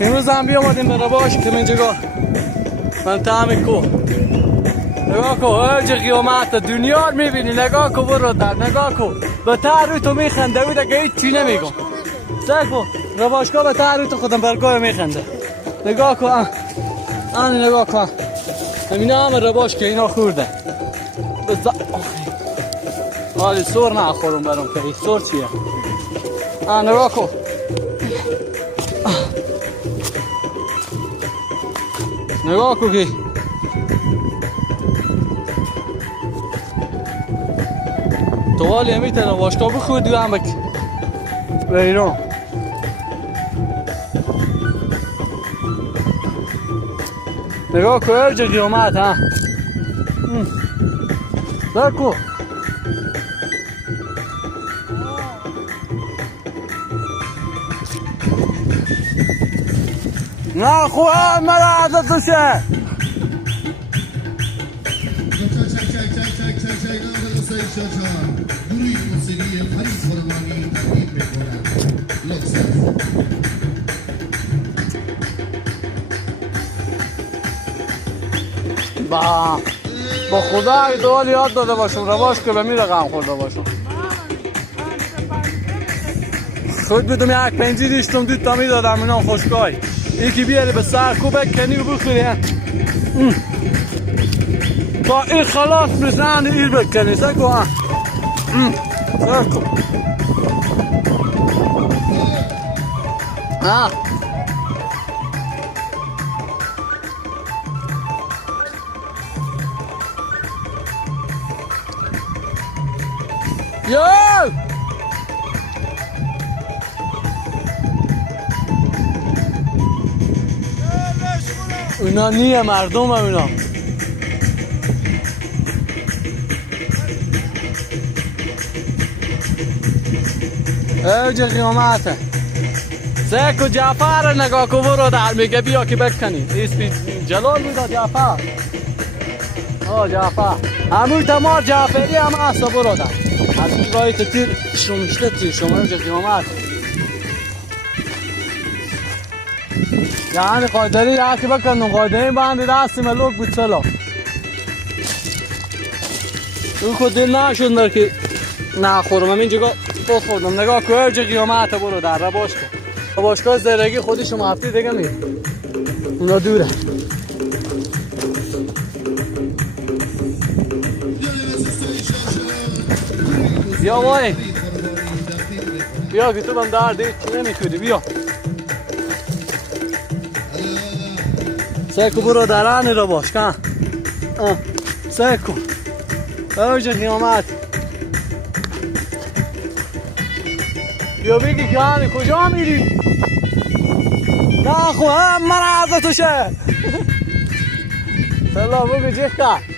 امروز هم بیامدیم به رباش کلنجگاه منطقه کو. نگاه کو اوج قیامت دنیا رو میبینی. نگاه کو برادر، نگاه کو به تر تو میخنده و دیگه هیچ چی نمیگم. سکو رباشگاه به تر تو خودم برگاه میخنده. نگاه کو آن نگاه کو همینا هم رباش که اینا خورده. حالی سور نخورم برام که سور چیه. نگاه کو نگاه کو که تو والی همیته رباشگاه بخور دیگه هم بکی به ایران. نگاه کو اوج قیامت ها. سکو نه خواه مرا عزت بشه. با خدا اگه دوال یاد داده باشم رباش که به می رقم خورده باشم. خود بدم یک پنجی دیشتم دید تا می دادم اینا خوشگاه یکی بیاری به سر کو بکنی و بخوری. تا این خلاص بزن ایر بکنی. سکو سکو یو اونا نیه مردم هم اونا. اوج قیامته. سکو جعفر نگاه کو برادر میگه بیا که بکنی. اسمی جلال میداد جعفر. جعفر همون تمار جعفری هم هست برادر. از این گاهی تیر شمشته توی شما اوج قیامت. یعنی قایداری یکی بکنم قایداری باندی دستی ملوک بود چلا اون خود دل نشون در که نخورم همین جگاه بخوردم. نگاه که اوج قیامت برو در رباشگاه زرگی خودشم هفته دیگه میره اونا دوره. بیا وای بیا که تو بم در دید چی نمیتونی. بیا سکو برو دران رباش کن. سکو اوج قیامت. بیا بگی که هنی کجا میری. نه خو هم من عزتو شه. سلام بگو جیخ که